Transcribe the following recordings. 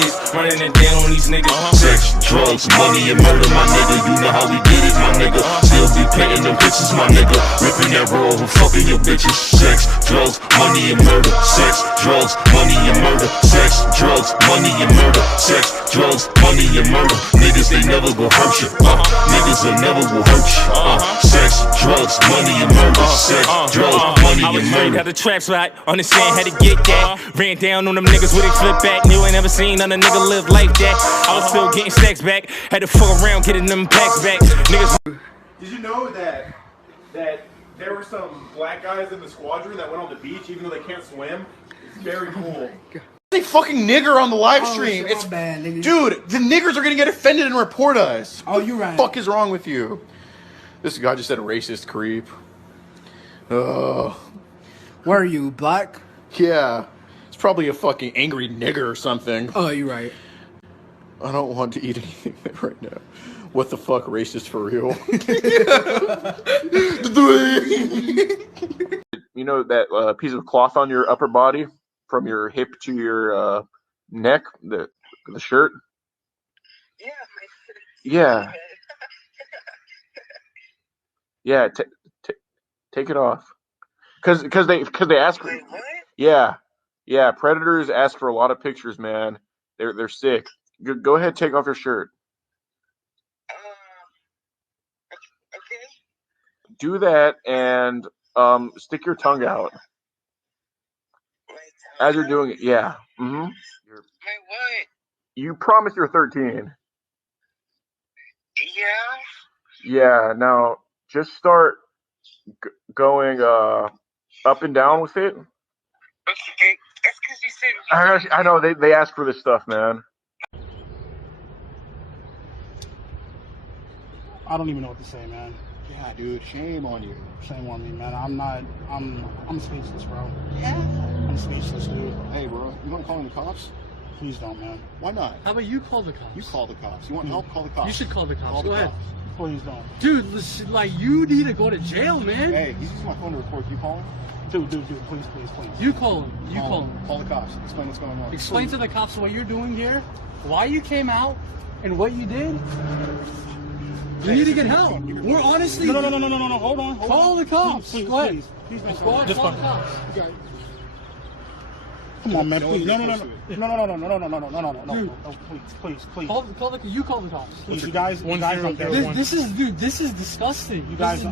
is, running it down on these niggas. Sex, drugs, money, and murder, my nigga. You know how we get it, my nigga. Still be painting them bitches, my nigga. Ripping that roll and fucking your bitches. Sex, drugs, money, and murder. Sex, drugs, money, and murder. Sex, drugs, money, and murder. Sex, drugs, money, and murder. Niggas, they never will hurt you. Niggas, they never will hurt you. Sex, drugs, money, and murder. Sex, drugs, money, and murder. Got the trap spot, understand how to get that. Ran down on them niggas with a flip back. Knew I never seen none of nigga live like that. I was still getting stacks back. Had to fuck around getting them packs back. Niggas. Did you know that there were some black guys in the squadron that went on the beach even though they can't swim? It's very cool. A fucking nigger on the live stream. It's bad, nigga. Dude, the niggers are gonna get offended and report us. Oh, you right. What the fuck is wrong with you? This guy just said a racist creep. Ugh. Where are you, black? Yeah. It's probably a fucking angry nigger or something. Oh, you right. I don't want to eat anything right now. What the fuck, racist for real? You know that piece of cloth on your upper body? From your hip to your neck? The shirt? Yeah. Yeah, take it off. Cause they ask. Wait, what? Yeah. Predators ask for a lot of pictures, man. They're sick. Go ahead, take off your shirt. Okay. Do that and stick your tongue out as you're doing it. Yeah. Wait, what? You promise you're 13. Yeah. Yeah. Now just start going up and down with it. Okay. That's because you said. I know they ask for this stuff, man. I don't even know what to say, man. Yeah, dude, shame on you. Shame on me, man. I'm speechless, bro. Yeah. I'm speechless, dude. Hey, bro, you want to call the cops? Please don't, man. Why not? How about you call the cops? You call the cops. You want help? Call the cops. You should call the cops. Call Go the ahead. cops. Please don't. Dude, listen, like, you need to go to jail, man. Hey, he's using my phone to record. You call him? Dude, please. You call him. You call him. Call the cops. Explain what's going on. Explain to the cops what you're doing here, why you came out, and what you did. You need to get help. We're honestly. No. Hold on. Call the cops. Please, Go ahead. Please, Go ahead. just Call fuck. the cops. Come on, man. Please. No. Dude. Please. You call the cops. Please, you guys don't get it. This is disgusting. You guys.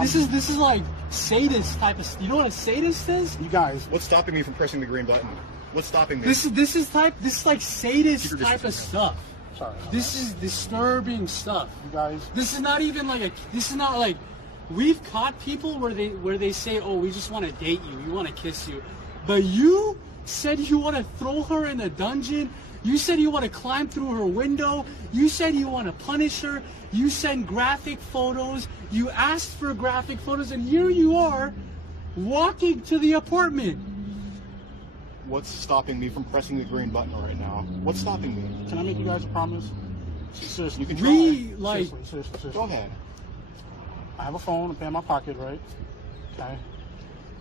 This is like sadist type of. You know what a sadist is? You guys. What's stopping me from pressing the green button? What's stopping me? This is like sadist type of stuff. Sorry. This is disturbing stuff. You guys. This is not even like we've caught people where they say, oh, we just want to date you, we want to kiss you, but you said you want to throw her in a dungeon. You said you want to climb through her window. You said you want to punish her. You sent graphic photos. You asked for graphic photos, and here you are, walking to the apartment. What's stopping me from pressing the green button right now? What's stopping me? Can I make you guys a promise? Seriously, You can try. seriously. Go ahead. I have a phone, a pen in my pocket, right? Okay.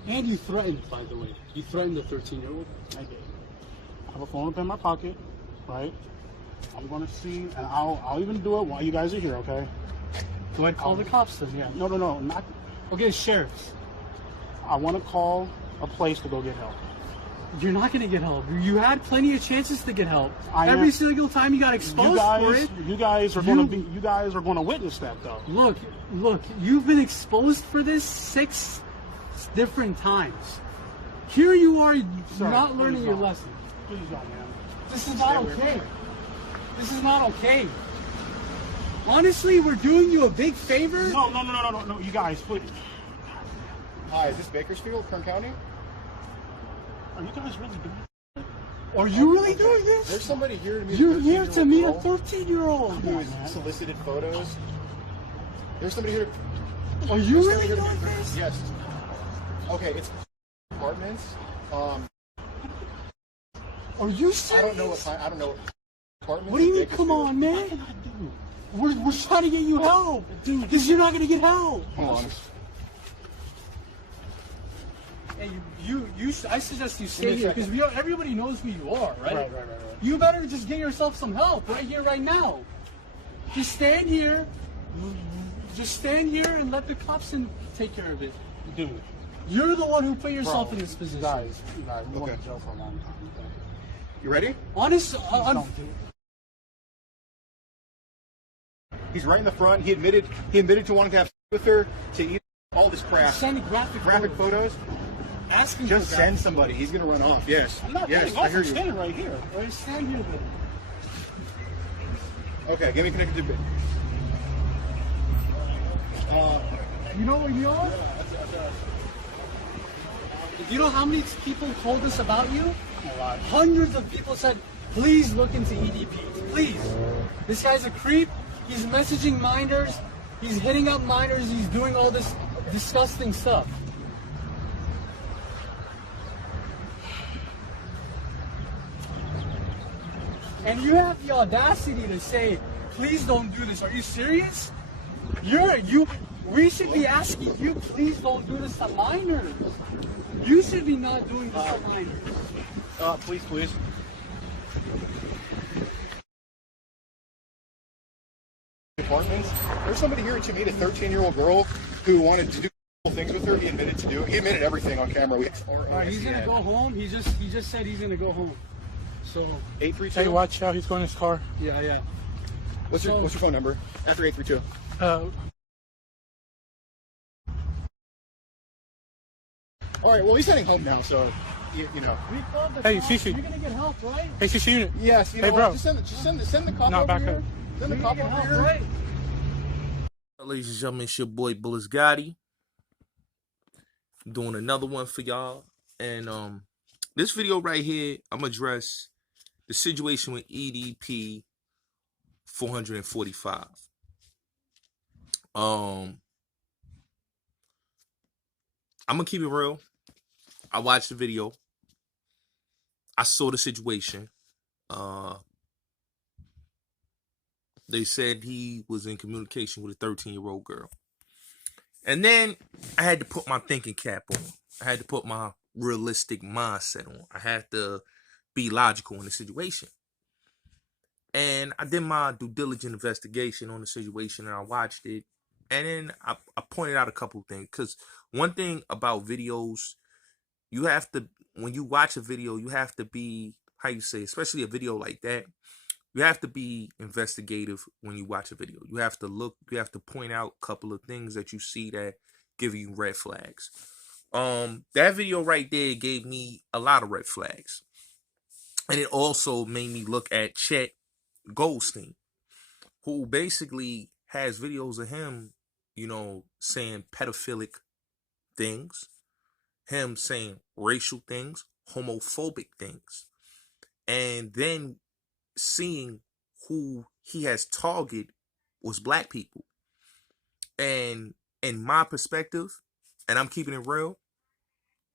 And you threatened, by the way. You threatened the 13-year-old. I did. I have a phone, a pen in my pocket, right? I'm gonna see, and I'll even do it while you guys are here, okay? Go ahead, call the cops then. Yeah. No, not. Okay, sheriffs. I want to call a place to go get help. You're not gonna get help. You had plenty of chances to get help. Every single time you got exposed for it. You guys are gonna witness that though. Look, you've been exposed for this 6 different times. Here you are, not learning your lesson. Please don't, man. This is not okay. This is not okay. Honestly, we're doing you a big favor. No, you guys, please. Hi, is this Bakersfield, Kern County? Are you guys really doing it? Are you really doing this? There's somebody here to meet You're here to meet a 13-year-old. who solicited photos. There's somebody here. Are you really doing this? Yes. Okay, it's apartments. Are you serious? I don't know what apartments. What do you mean? in Come on, man. What can I do? We're trying to get you help. Dude, because you're not going to get help. Hold on. Hey, I suggest you stay here because everybody knows who you are, right? Right. You better just get yourself some help right here, right now. Just stand here. Just stand here and let the cops take care of it. Dude. You're the one who put yourself in this position. Guys, we went to jail for a long time. Okay? You ready? Honest, Don't do it. He's right in the front. He admitted to wanting to have sex with her, to eat all this crap. send graphic Photos. Ask him Just for send somebody. He's gonna run off. Yes. I'm not yes, getting I off. hear I'm you. standing right here. Or stand here then. Okay, get me connected to. You know what you are? You know how many people told us about you? A lot. Hundreds of people said, please look into EDP. Please. This guy's a creep. He's messaging minors. He's hitting up minors. He's doing all this disgusting stuff. And you have the audacity to say, please don't do this. Are you serious? We should be asking you, please don't do this to minors. You should be not doing this to minors. Please. Apartments. There's somebody here to meet a 13-year-old girl who wanted to do things with her. He admitted everything on camera. Alright, he's gonna go home. He just said he's gonna go home. So 832. Hey, watch out. He's going in his car. yeah. What's your phone number? After 832. All right. Well, he's heading home now, so you know. We called the Hey, cops. Cece. You're gonna get help, right? Hey, CC unit. Yes. You know Hey, bro. what? Send the cop No, over back here. up. Send the You're cop gonna over get help, here. right? Ladies and gentlemen, it's your boy Bullets Gotti doing another one for y'all. And this video right here, I'm gonna address the situation with EDP 445. I'm gonna keep it real. I watched the video. I saw the situation. They said he was in communication with a 13-year-old girl. And then I had to put my thinking cap on. I had to put my realistic mindset on. I had to be logical in the situation. And I did my due diligent investigation on the situation, and I watched it. And then I pointed out a couple of things. Because one thing about videos, you have to, when you watch a video, you have to be, how you say, especially a video like that, you have to be investigative when you watch a video. You have to look, you have to point out a couple of things that you see that give you red flags. That video right there gave me a lot of red flags. And it also made me look at Chet Goldstein, who basically has videos of him, you know, saying pedophilic things, him saying racial things, homophobic things, and then seeing who he has targeted was black people. And in my perspective, and I'm keeping it real,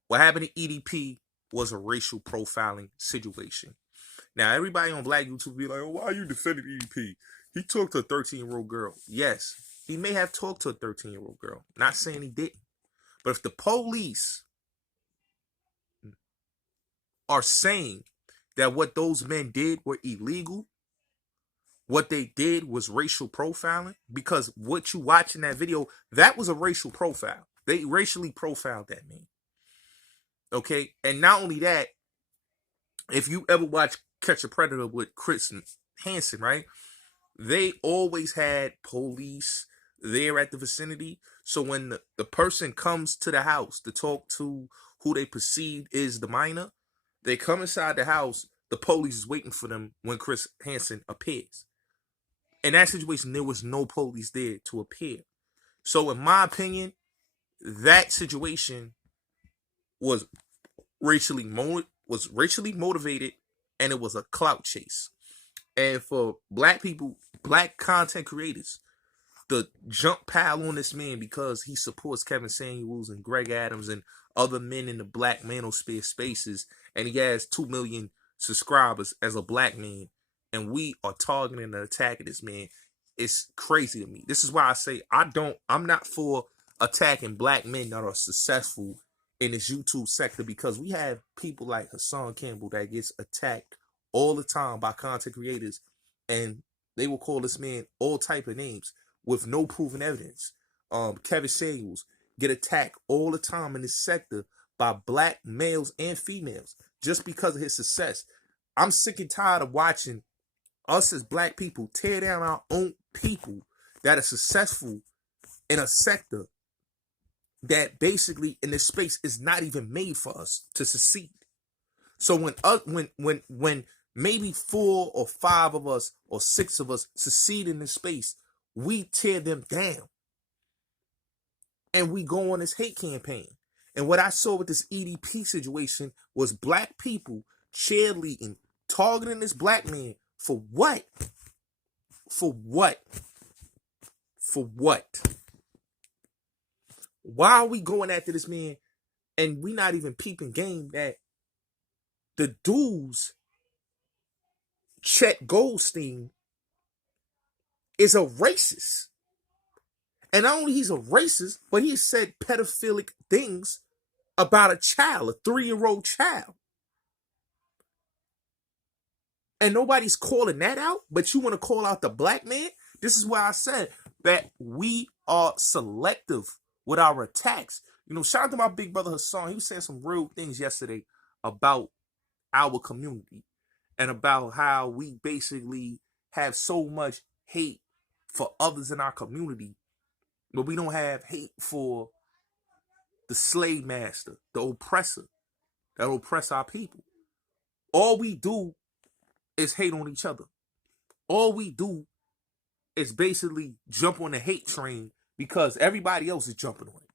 what happened to EDP was a racial profiling situation. Now, everybody on Black YouTube be like, oh, why are you defending EDP? He talked to a 13-year-old girl. Yes, he may have talked to a 13-year-old girl. Not saying he didn't. But if the police are saying that what those men did were illegal, what they did was racial profiling, because what you watch in that video, that was a racial profile. They racially profiled that man. Okay? And not only that, if you ever watch Catch a Predator with Chris Hansen, right? They always had police there at the vicinity. So when the person comes to the house to talk to who they perceive is the minor, they come inside the house, the police is waiting for them when Chris Hansen appears. In that situation, there was no police there to appear. So in my opinion, that situation was racially motivated, and it was a clout chase. And for black people, black content creators, the jump pile on this man because he supports Kevin Samuels and Greg Adams and other men in the black manosphere spaces, and he has 2 million subscribers as a black man, and we are targeting and attacking this man. It's crazy to me. This is why I say I'm not for attacking black men that are successful in this YouTube sector, because we have people like Hassan Campbell that gets attacked all the time by content creators, and they will call this man all type of names with no proven evidence. Kevin Samuels get attacked all the time in this sector by black males and females just because of his success. I'm sick and tired of watching us as black people tear down our own people that are successful in a sector that basically in this space is not even made for us to succeed. So when maybe 4 or 5 of us or 6 of us succeed in this space, we tear them down. And we go on this hate campaign. And what I saw with this EDP situation was black people cheerleading, targeting this black man for what? For what? For what? Why are we going after this man and we not even peeping game that the dude's Chet Goldstein is a racist? And not only he's a racist, but he said pedophilic things about a child, a 3-year-old child. And nobody's calling that out, but you want to call out the black man? This is why I said that we are selective with our attacks. You know, shout out to my big brother Hassan. He was saying some real things yesterday about our community and about how we basically have so much hate for others in our community, but we don't have hate for the slave master, the oppressor that oppress our people. All we do is hate on each other. All we do is basically jump on the hate train because everybody else is jumping on it.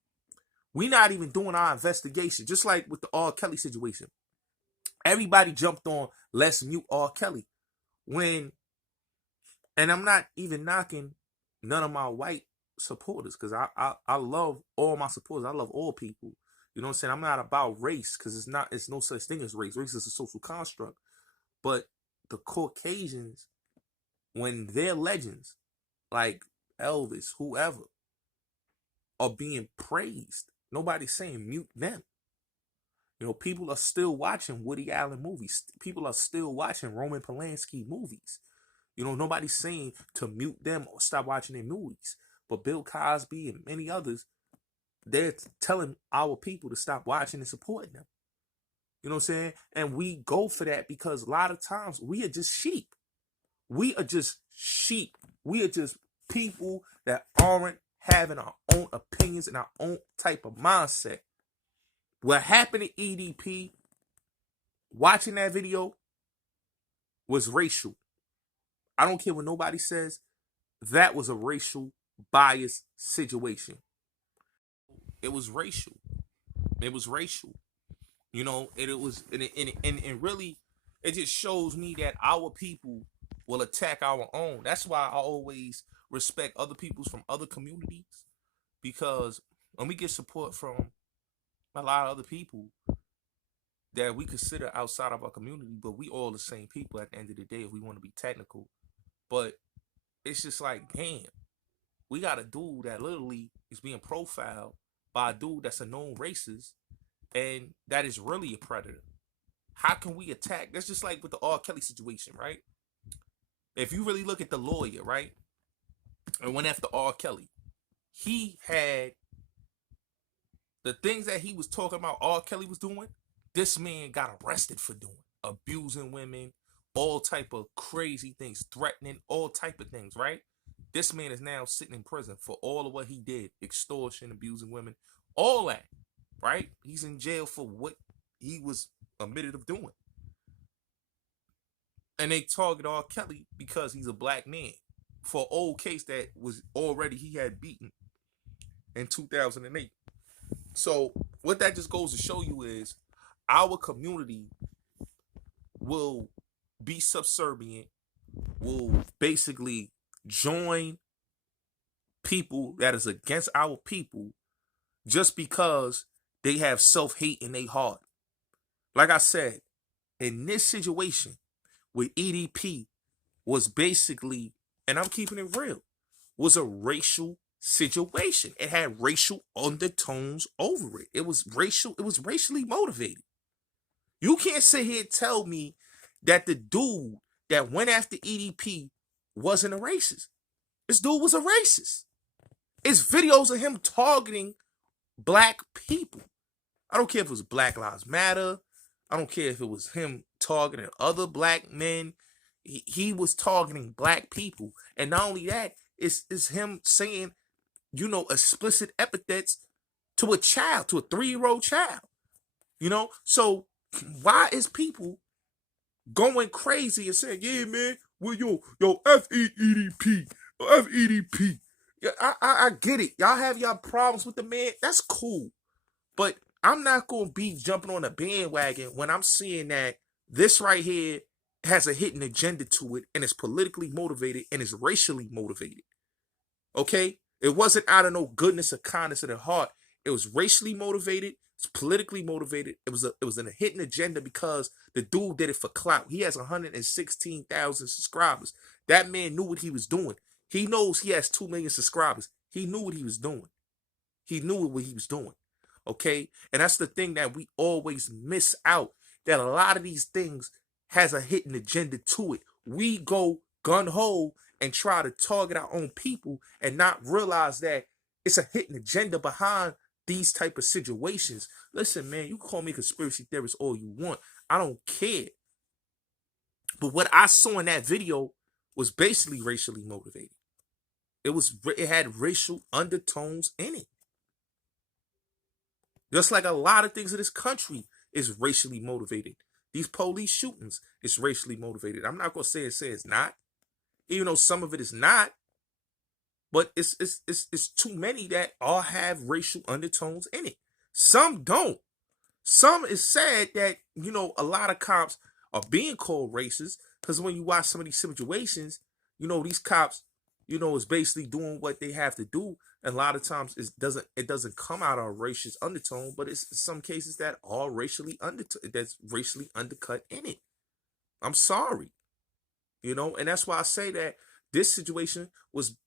We're not even doing our investigation, just like with the R. Kelly situation. Everybody jumped on, let's mute R. Kelly. And I'm not even knocking none of my white supporters, because I love all my supporters. I love all people. You know what I'm saying? I'm not about race, because it's no such thing as race. Race is a social construct. But the Caucasians, when their legends, like Elvis, whoever, are being praised, nobody's saying mute them. You know, people are still watching Woody Allen movies. People are still watching Roman Polanski movies. You know, nobody's saying to mute them or stop watching their movies. But Bill Cosby and many others, they're telling our people to stop watching and supporting them. You know what I'm saying? And we go for that because a lot of times we are just sheep. We are just sheep. We are just people that aren't having our own opinions and our own type of mindset. What happened to EDP, watching that video, was racial. I don't care what nobody says. That was a racial bias situation. It was racial. It was racial. You know, and really, it just shows me that our people will attack our own. That's why I always respect other peoples from other communities, because when we get support from a lot of other people that we consider outside of our community, but we all the same people at the end of the day if we want to be technical. But it's just like, damn, we got a dude that literally is being profiled by a dude that's a known racist, and that is really a predator. How can we attack? That's just like with the R. Kelly situation, right? If you really look at the lawyer, right, and went after R. Kelly, he had the things that he was talking about R. Kelly was doing, this man got arrested for doing. Abusing women, all type of crazy things, threatening, all type of things, right? This man is now sitting in prison for all of what he did. Extortion, abusing women, all that, right? He's in jail for what he was admitted of doing. And they target R. Kelly because he's a black man for an old case that was already he had beaten in 2008. So what that just goes to show you is our community will be subservient, will basically join people that is against our people just because they have self-hate in their heart. Like I said, in this situation with EDP was basically, and I'm keeping it real, was a racial situation. It had racial undertones over it. It was racially motivated. You can't sit here and tell me that the dude that went after EDP wasn't a racist. This dude was a racist. It's videos of him targeting black people. I don't care if it was Black Lives Matter. I don't care if it was him targeting other black men. He was targeting black people. And not only that, it's him saying, explicit epithets to a child, to a 3-year-old child. So why is people going crazy and saying, yeah, man, well, yo, F EDP, F EDP. Yeah, I get it. Y'all have y'all problems with the man. That's cool. But I'm not going to be jumping on a bandwagon when I'm seeing that this right here has a hidden agenda to it, and it's politically motivated and it's racially motivated. Okay? It wasn't out of no goodness or kindness of the heart. It was racially motivated. It's politically motivated. It was a hidden agenda because the dude did it for clout. He has 116,000 subscribers. That man knew what he was doing. He knows he has 2 million subscribers. He knew what he was doing. He knew what he was doing. Okay? And that's the thing that we always miss out, that a lot of these things has a hidden agenda to it. We go gun-ho and try to target our own people and not realize that it's a hidden agenda behind these type of situations. Listen, man, you can call me a conspiracy theorist all you want. I don't care. But what I saw in that video was basically racially motivated. It had racial undertones in it. Just like a lot of things in this country is racially motivated. These police shootings is racially motivated. I'm not going to say it's not, even though some of it is not. But it's too many that all have racial undertones in it. Some don't. Some is sad that, a lot of cops are being called racist, because when you watch some of these situations, these cops, is basically doing what they have to do. And a lot of times it doesn't come out of a racist undertone, but it's some cases that are that's racially undercut in it. I'm sorry. And that's why I say that this situation was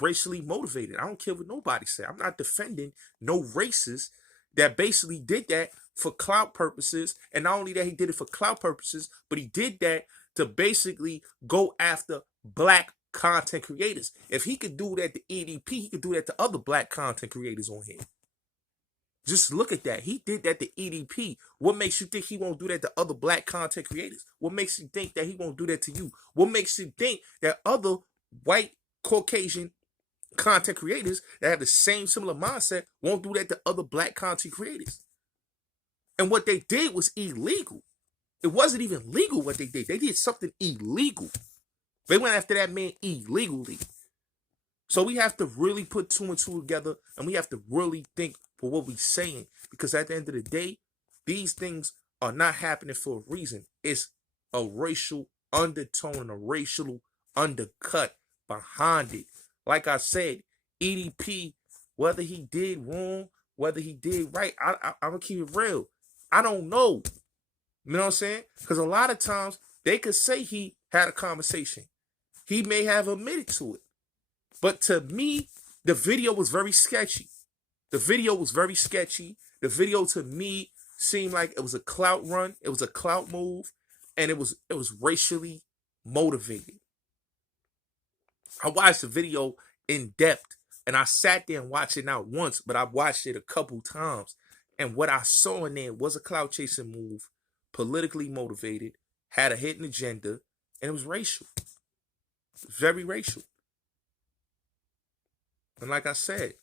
racially motivated. I don't care what nobody say. I'm not defending no racist that basically did that for clout purposes. And not only that he did it for clout purposes, but he did that to basically go after black content creators. If he could do that to EDP, he could do that to other black content creators on here. Just look at that. He did that to EDP. What makes you think he won't do that to other black content creators? What makes you think that he won't do that to you? What makes you think that other white Caucasian content creators that have the same similar mindset won't do that to other black content creators? And what they did was illegal. It wasn't even legal what they did. They did something illegal. They went after that man illegally. So we have to really put 2 and 2 together, and we have to really think for what we're saying, because at the end of the day, these things are not happening for a reason. It's a racial undertone and a racial undercut behind it. Like I said, EDP, whether he did wrong, whether he did right, I'm going to keep it real. I don't know. You know what I'm saying? Because a lot of times they could say he had a conversation. He may have admitted to it. But to me, the video was very sketchy. The video was very sketchy. The video to me seemed like it was a clout run. It was a clout move. And it was racially motivated. I watched the video in depth. And I sat there and watched it not once, but I watched it a couple times. And what I saw in there was a clout chasing move, politically motivated, had a hidden agenda, and it was racial. Very racial. And like I said,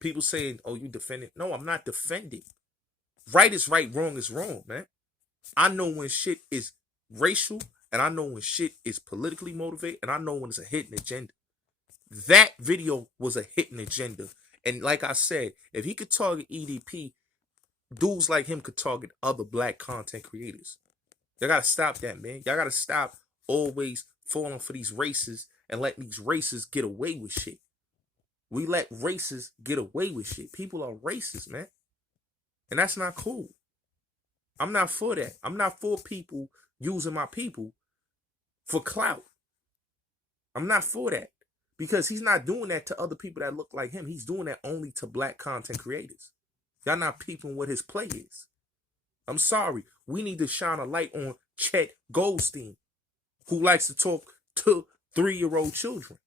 people saying, oh, you defending. No, I'm not defending. Right is right, wrong is wrong, man. I know when shit is racial, and I know when shit is politically motivated, and I know when it's a hidden agenda. That video was a hidden agenda. And like I said, if he could target EDP, dudes like him could target other black content creators. Y'all gotta stop that, man. Y'all gotta stop always falling for these races and let these races get away with shit. We let races get away with shit. People are racist, man. And that's not cool. I'm not for that. I'm not for people using my people for clout. I'm not for that. Because he's not doing that to other people that look like him. He's doing that only to black content creators. Y'all not peeping what his play is. I'm sorry. We need to shine a light on Chet Goldstein, who likes to talk to 3-year-old children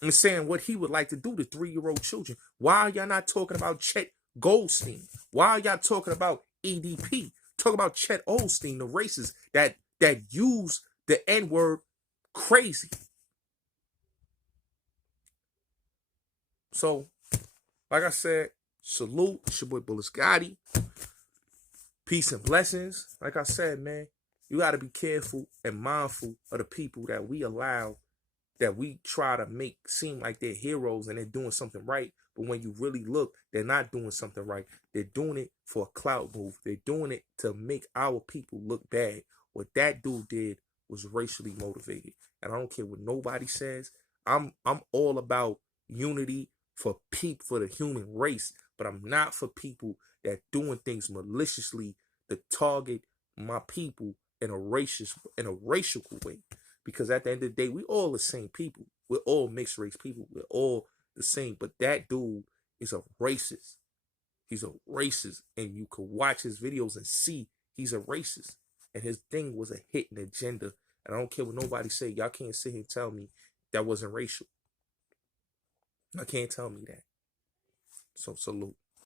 and saying what he would like to do to 3-year-old children. Why are y'all not talking about Chet Goldstein? Why are y'all talking about EDP? Talk about Chet Goldstein, the racist that use the N-word crazy. So, like I said, salute. It's your boy Bullis Gotti. Peace and blessings. Like I said, man, you got to be careful and mindful of the people that we allow, that we try to make seem like they're heroes and they're doing something right. But when you really look, they're not doing something right. They're doing it for a clout move. They're doing it to make our people look bad. What that dude did was racially motivated. And I don't care what nobody says. I'm all about unity for the human race, but I'm not for people that doing things maliciously to target my people in a racial way. Because at the end of the day, we all the same people. We're all mixed race people. We're all the same. But that dude is a racist. He's a racist. And you could watch his videos and see he's a racist. And his thing was a hidden agenda. And I don't care what nobody say. Y'all can't sit here and tell me that wasn't racial. I can't tell me that. So salute.